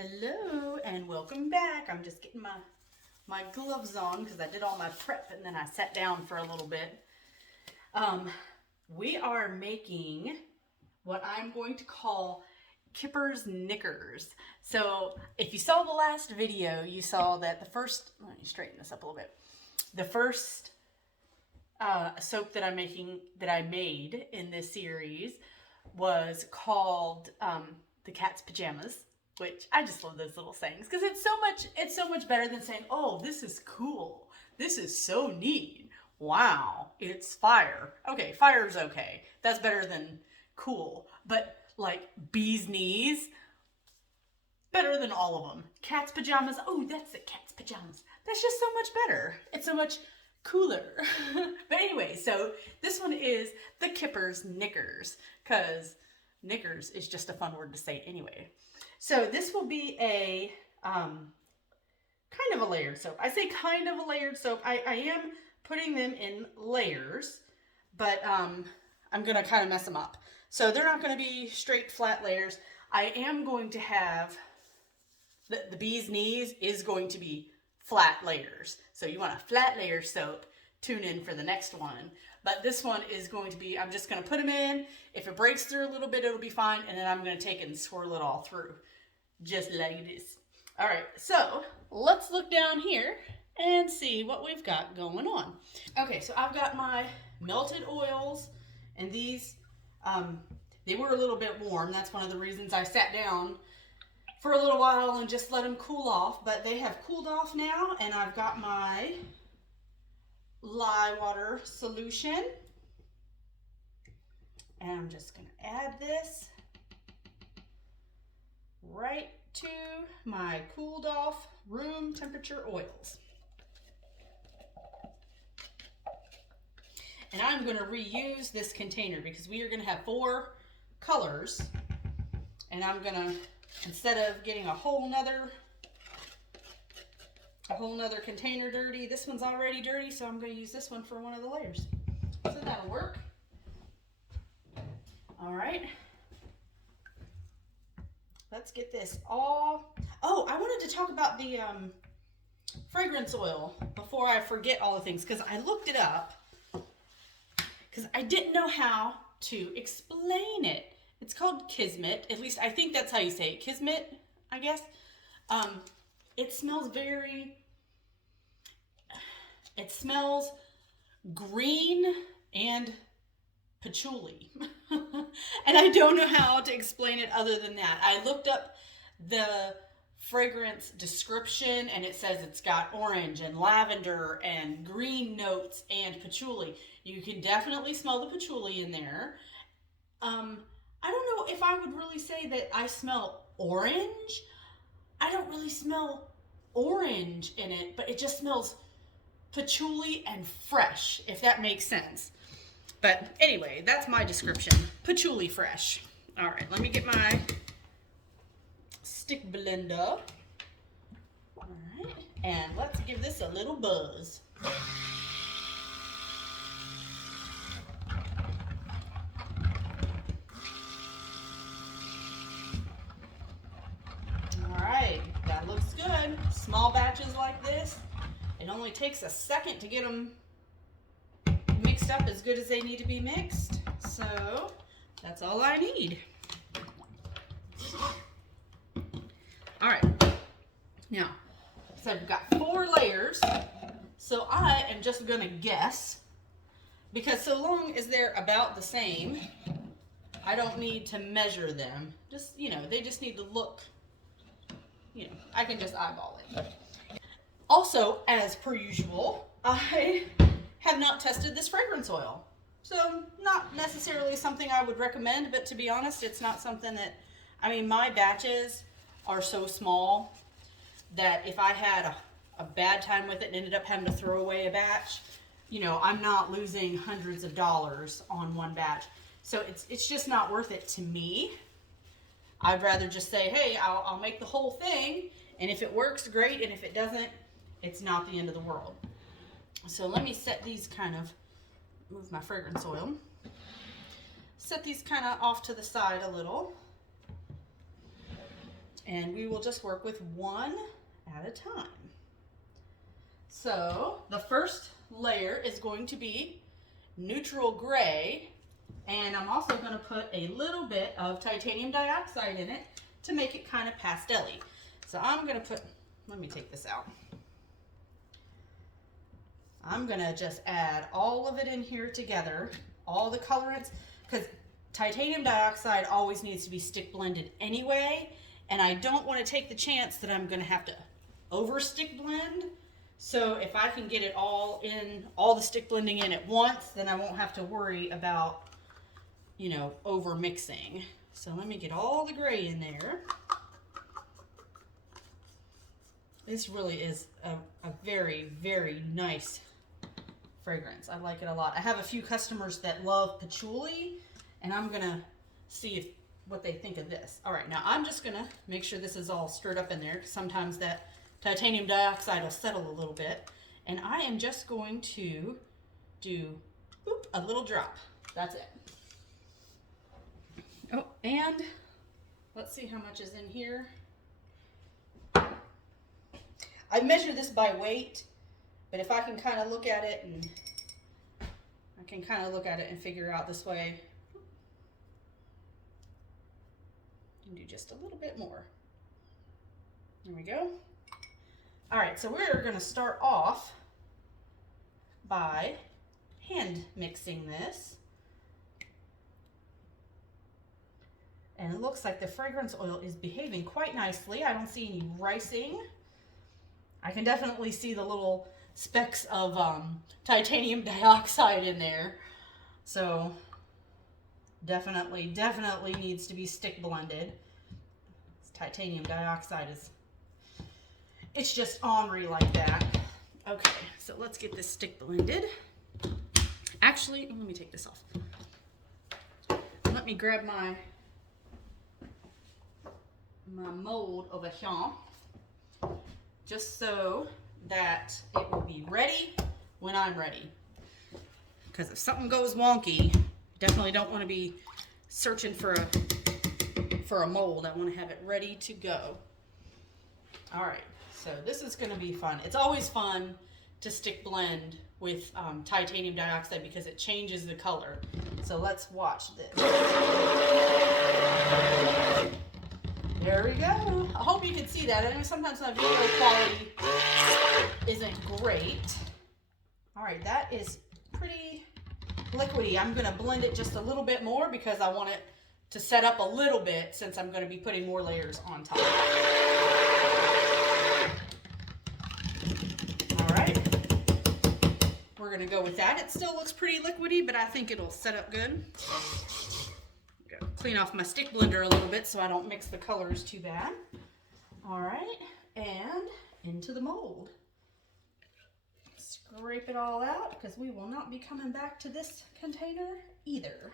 Hello and welcome back. I'm just getting my gloves on because I did all my prep and then I sat down for a little bit. We are making what I'm going to call Kipper's Knickers. So if you saw the last video, you saw that the first, let me straighten this up a little bit. The first soap that I made in this series was called the Cat's Pajamas, which I just love those little sayings because it's so much better than saying, "Oh, this is cool. This is so neat. Wow, it's fire." Okay, fire's okay. That's better than cool. But like bee's knees, better than all of them. Cat's pajamas. Oh, that's the cat's pajamas. That's just so much better. It's so much cooler. But anyway, so this one is the Kipper's Knickers because Knickers is just a fun word to say anyway. So this will be a kind of a layered soap. I say kind of a layered soap. I am putting them in layers, but I'm going to kind of mess them up. So they're not going to be straight flat layers. I am going to have, the bee's knees is going to be flat layers. So you want a flat layer soap, tune in for the next one. But this one is going to be, I'm just going to put them in. If it breaks through a little bit, it'll be fine. And then I'm going to take it and swirl it all through. Just like this. All right, so let's look down here and see what we've got going on. Okay, so I've got my melted oils. And these, they were a little bit warm. That's one of the reasons I sat down for a little while and just let them cool off. But they have cooled off now. And I've got my lye water solution, and I'm just going to add this right to my cooled off room temperature oils. And I'm going to reuse this container because we are going to have 4 colors, and I'm going to, instead of getting a whole nother container dirty. This one's already dirty, so I'm going to use this one for one of the layers. So that'll work. All right. Let's get this all... Oh, I wanted to talk about the fragrance oil before I forget all the things, because I looked it up because I didn't know how to explain it. It's called Kismet. At least I think that's how you say it. Kismet, I guess. It smells it smells green and patchouli. And I don't know how to explain it other than that. I looked up the fragrance description and it says it's got orange and lavender and green notes and patchouli. You can definitely smell the patchouli in there. I don't know if I would really say that I smell orange. I don't really smell orange in it, but it just smells patchouli and fresh, if that makes sense. But anyway, that's my description. Patchouli fresh. All right, let me get my stick blender. All right, and let's give this a little buzz. All right, that looks good. Small batches like this. It only takes a second to get them mixed up as good as they need to be mixed. So that's all I need. All right. Now, so I've got 4 layers. So I am just going to guess, because so long as they're about the same, I don't need to measure them. Just, they just need to look, I can just eyeball it. Also, as per usual, I have not tested this fragrance oil. So, not necessarily something I would recommend, but to be honest, it's not something that, my batches are so small that if I had a bad time with it and ended up having to throw away a batch, I'm not losing hundreds of dollars on one batch. So, it's just not worth it to me. I'd rather just say, hey, I'll make the whole thing, and if it works, great, and if it doesn't, it's not the end of the world. So let me set these move my fragrance oil. Set these kind of off to the side a little. And we will just work with one at a time. So the first layer is going to be neutral gray, and I'm also going to put a little bit of titanium dioxide in it to make it kind of pastel-y. So I'm going to put, let me take this out. I'm going to just add all of it in here together, all the colorants, because titanium dioxide always needs to be stick blended anyway, and I don't want to take the chance that I'm going to have to over stick blend. So if I can get it all in, all the stick blending in at once, then I won't have to worry about, you know, over mixing. So let me get all the gray in there. This really is a very, very nice fragrance. I like it a lot. I have a few customers that love patchouli, and I'm gonna see what they think of this. All right, now I'm just gonna make sure this is all stirred up in there, because sometimes that titanium dioxide will settle a little bit. And I am just going to do a little drop. That's it. Oh, and let's see how much is in here. I measure this by weight, but if I can kind of look at it and figure out this way, I can do just a little bit more. There we go. All right, so we're going to start off by hand mixing this. And it looks like the fragrance oil is behaving quite nicely. I don't see any ricing. I can definitely see the little specks of titanium dioxide in there. So definitely needs to be stick blended. Titanium dioxide is, it's just ornery like that. Okay, so let's get this stick blended. Actually, let me take this off. Let me grab my mold over here, just so that it will be ready when I'm ready. Because if something goes wonky, definitely don't want to be searching for a mold. I want to have it ready to go. All right, so this is going to be fun. It's always fun to stick blend with titanium dioxide because it changes the color. So let's watch this. There we go. I hope you can see that. I know sometimes my video quality isn't great. All right, that is pretty liquidy. I'm going to blend it just a little bit more because I want it to set up a little bit since I'm going to be putting more layers on top. All right. We're going to go with that. It still looks pretty liquidy, but I think it'll set up good. Clean off my stick blender a little bit so I don't mix the colors too bad. All right, and into the mold. Scrape it all out because we will not be coming back to this container either.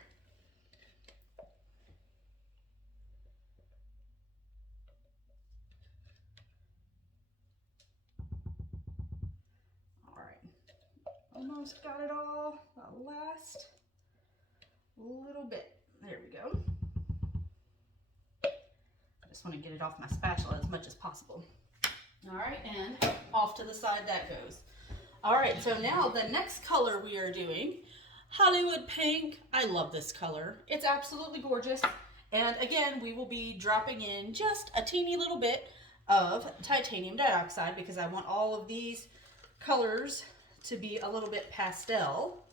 All right, almost got it all. The last little bit. There we go. I just want to get it off my spatula as much as possible. All right, and off to the side that goes. All right, so now the next color we are doing, Hollywood Pink. I love this color. It's absolutely gorgeous. And again, we will be dropping in just a teeny little bit of titanium dioxide because I want all of these colors to be a little bit pastel.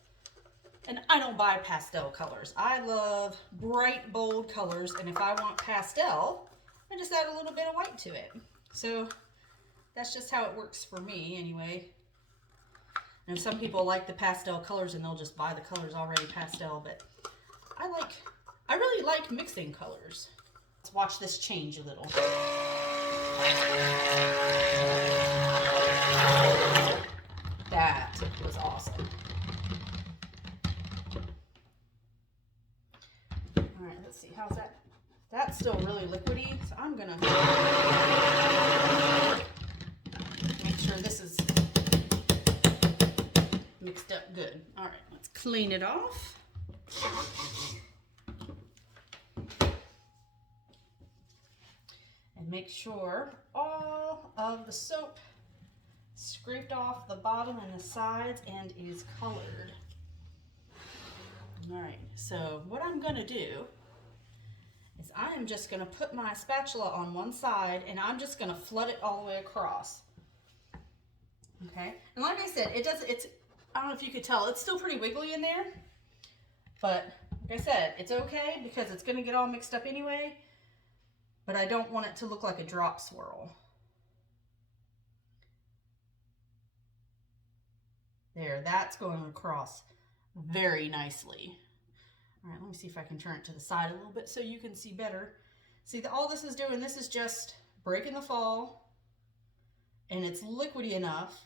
And I don't buy pastel colors. I love bright, bold colors, and if I want pastel, I just add a little bit of white to it. So that's just how it works for me anyway. And some people like the pastel colors and they'll just buy the colors already pastel, but I really like mixing colors. Let's watch this change a little. That was awesome. All right, let's see, how's that? That's still really liquidy, so I'm gonna make sure this is mixed up good. All right, let's clean it off. And make sure all of the soap scraped off the bottom and the sides and is colored. All right, so what I'm gonna do is I am just gonna put my spatula on one side and I'm just gonna flood it all the way across. Okay, and like I said, I don't know if you could tell, it's still pretty wiggly in there, but like I said, it's okay because it's gonna get all mixed up anyway, but I don't want it to look like a drop swirl. There, that's going across very nicely. All right, let me see if I can turn it to the side a little bit so you can see better. See, all this is doing, this is just breaking the fall, and it's liquidy enough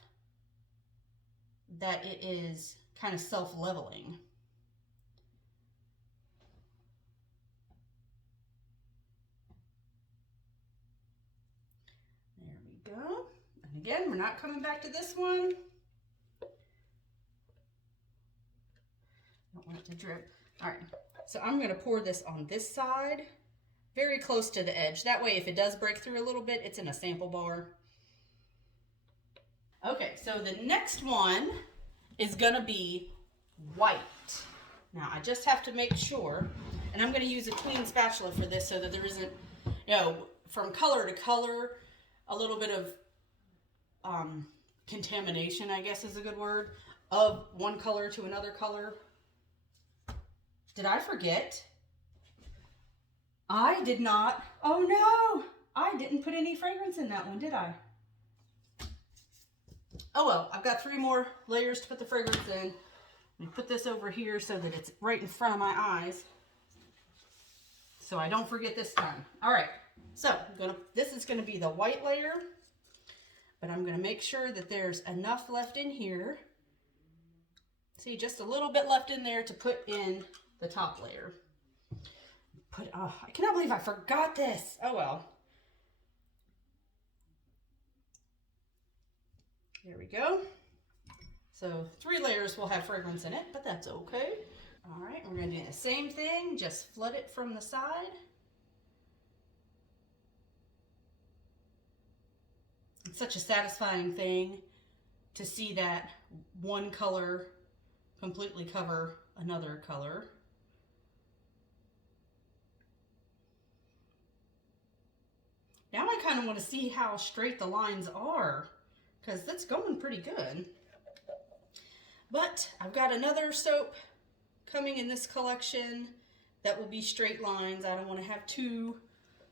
that it is kind of self-leveling. There we go. And again, we're not coming back to this one. Don't want it to drip. All right, so I'm gonna pour this on this side, very close to the edge. That way, if it does break through a little bit, it's in a sample bar. Okay, so the next one is gonna be white. Now, I just have to make sure, and I'm gonna use a clean spatula for this so that there isn't, you know, from color to color, a little bit of contamination, I guess is a good word, of one color to another color. Did I forget? I did not. Oh no, I didn't put any fragrance in that one, did I? Oh well, I've got 3 more layers to put the fragrance in. Let me put this over here so that it's right in front of my eyes, so I don't forget this time. All right, so this is gonna be the white layer, but I'm gonna make sure that there's enough left in here. See, just a little bit left in there to put in the top layer. Oh, I cannot believe I forgot this. Oh well. There we go. So 3 layers will have fragrance in it, but that's okay. All right, we're gonna do the same thing, just flood it from the side. It's such a satisfying thing to see that one color completely cover another color. Now I kind of want to see how straight the lines are, because that's going pretty good. But I've got another soap coming in this collection that will be straight lines. I don't want to have 2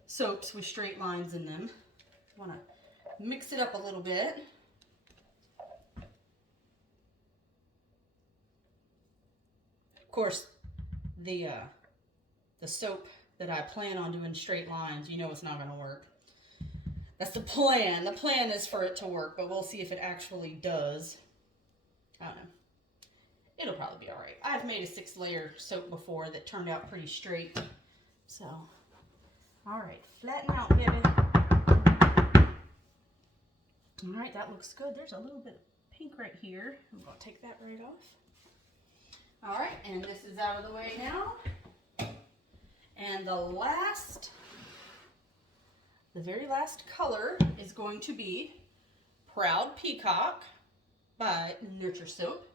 soaps with straight lines in them. I want to mix it up a little bit. Of course, the soap that I plan on doing straight lines, you know it's not going to work. That's the plan. The plan is for it to work, but we'll see if it actually does. I don't know. It'll probably be all right. I've made a 6-layer soap before that turned out pretty straight. So, all right, flatten out, baby. All right, that looks good. There's a little bit of pink right here. I'm gonna take that right off. All right, and this is out of the way now. And the very last color is going to be Proud Peacock by Nurture Soap.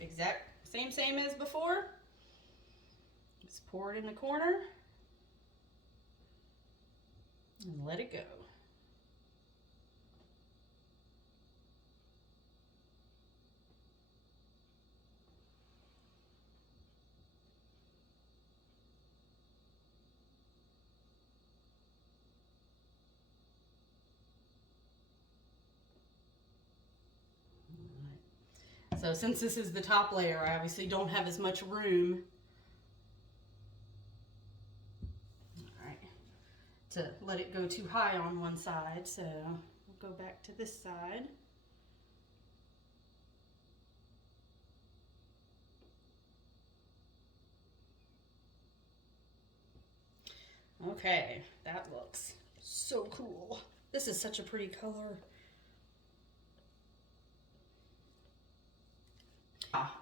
Exact same as before. Just pour it in the corner and let it go. So since this is the top layer, I obviously don't have as much room, all right, to let it go too high on one side. So we'll go back to this side. Okay, that looks so cool. This is such a pretty color.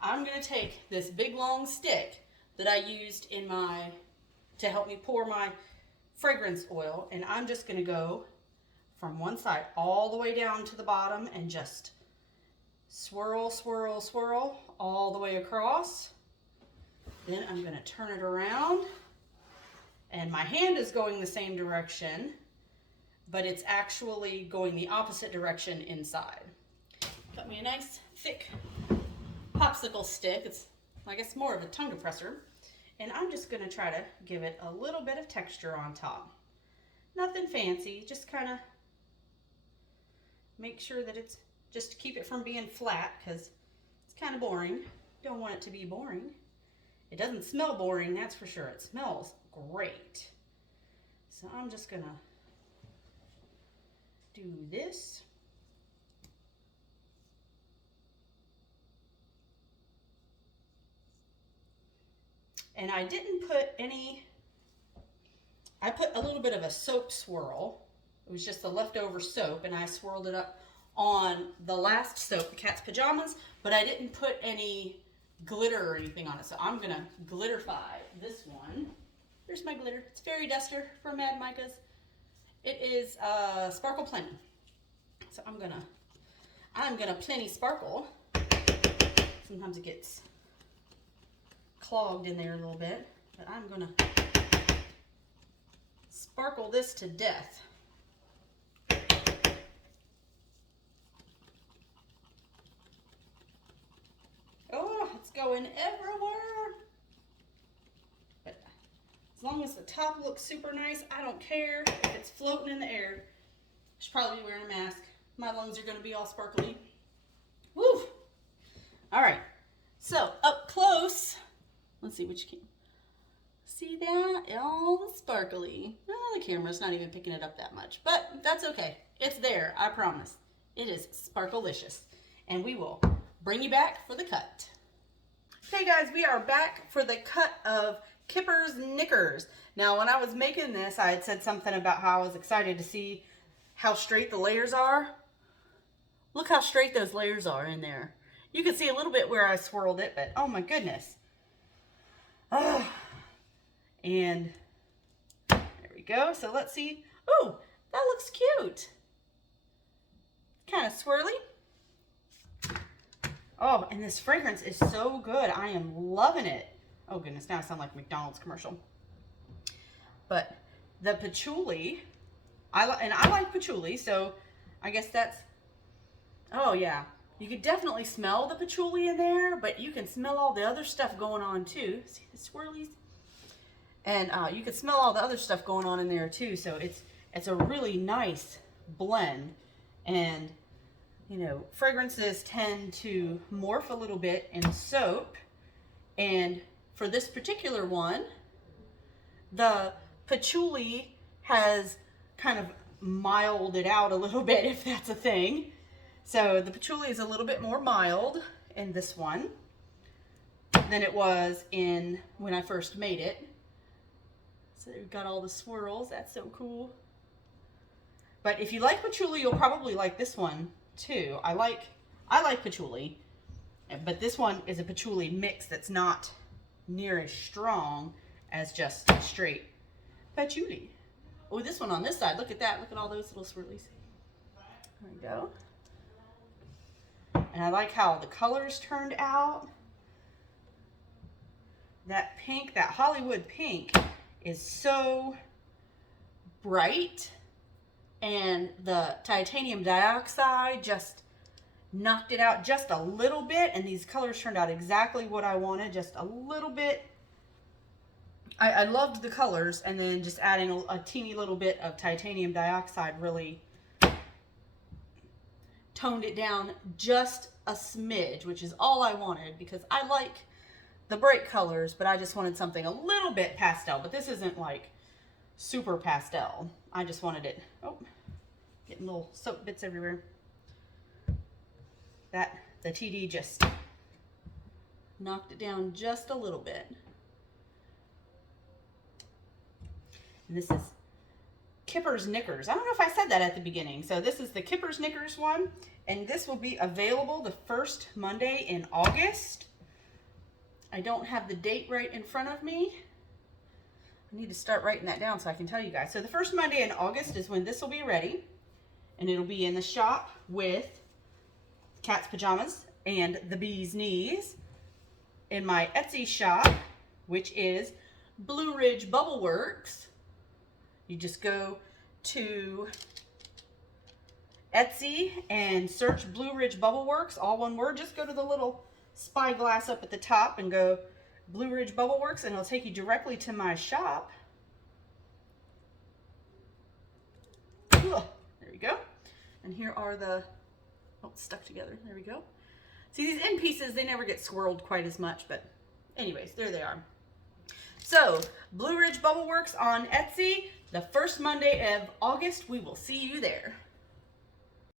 I'm going to take this big long stick that I used to help me pour my fragrance oil, and I'm just going to go from one side all the way down to the bottom and just swirl, swirl, swirl all the way across. Then I'm going to turn it around, and my hand is going the same direction, but it's actually going the opposite direction inside. Got me a nice thick popsicle stick. It's, I guess, more of a tongue depressor. And I'm just going to try to give it a little bit of texture on top. Nothing fancy, just kind of make sure that it's, just to keep it from being flat, because it's kind of boring. Don't want it to be boring. It doesn't smell boring, that's for sure. It smells great. So I'm just going to do this. And I didn't put any, I put a little bit of a soap swirl. It was just the leftover soap, and I swirled it up on the last soap, the cat's pajamas, but I didn't put any glitter or anything on it. So I'm gonna glitterify this one. There's my glitter. It's Fairy Duster from Mad Micah's. It is Sparkle Plenty. So I'm gonna plenty sparkle. Sometimes it gets clogged in there a little bit, but I'm gonna sparkle this to death. Oh, it's going everywhere. But as long as the top looks super nice, I don't care if it's floating in the air. I should probably be wearing a mask. My lungs are gonna be all sparkly. Woo! All right, so up close, let's see which camera. See that? All sparkly. Oh, the camera's not even picking it up that much, but that's okay. It's there, I promise. It is sparklicious. And we will bring you back for the cut. Okay guys, we are back for the cut of Kipper's Knickers. Now when I was making this, I had said something about how I was excited to see how straight the layers are. Look how straight those layers are in there. You can see a little bit where I swirled it, but oh my goodness. Oh. And there we go. So let's see. Oh, that looks cute. Kind of swirly. Oh, and this fragrance is so good. I am loving it. Oh goodness, now I sound like a McDonald's commercial. But the patchouli, I like patchouli, so I guess that's, oh yeah. You could definitely smell the patchouli in there, but you can smell all the other stuff going on too. See the swirlies? And you can smell all the other stuff going on in there too. So it's a really nice blend. And you know, fragrances tend to morph a little bit in soap. And for this particular one, the patchouli has kind of mild it out a little bit, if that's a thing. So the patchouli is a little bit more mild in this one than it was in when I first made it. So we've got all the swirls. That's so cool. But if you like patchouli, you'll probably like this one too. I like patchouli, but this one is a patchouli mix that's not near as strong as just straight patchouli. Oh, this one on this side, look at that. Look at all those little swirlies. There we go. And I like how the colors turned out. That pink, that Hollywood pink, is so bright. And the titanium dioxide just knocked it out just a little bit. And these colors turned out exactly what I wanted, just a little bit. I loved the colors, and then just adding a teeny little bit of titanium dioxide really toned it down just a smidge, which is all I wanted, because I like the bright colors, but I just wanted something a little bit pastel. But this isn't like super pastel. I just wanted it, oh, getting little soap bits everywhere. The TD just knocked it down just a little bit. And this is Kipper's Knickers. I don't know if I said that at the beginning. So this is the Kipper's Knickers one, and this will be available the first Monday in August. I don't have the date right in front of me. I need to start writing that down so I can tell you guys. So the first Monday in August is when this will be ready. And it'll be in the shop with cat's pajamas and the bee's knees. In my Etsy shop, which is Blue Ridge Bubble Works. You just go to Etsy and search Blue Ridge Bubble Works, all one word. Just go to the little spyglass up at the top and go Blue Ridge Bubble Works, and it'll take you directly to my shop. Ugh, there we go. And here are the, oh, it's stuck together. There we go. See, these end pieces, they never get swirled quite as much, but anyways, there they are. So, Blue Ridge Bubble Works on Etsy, the first Monday of August. We will see you there.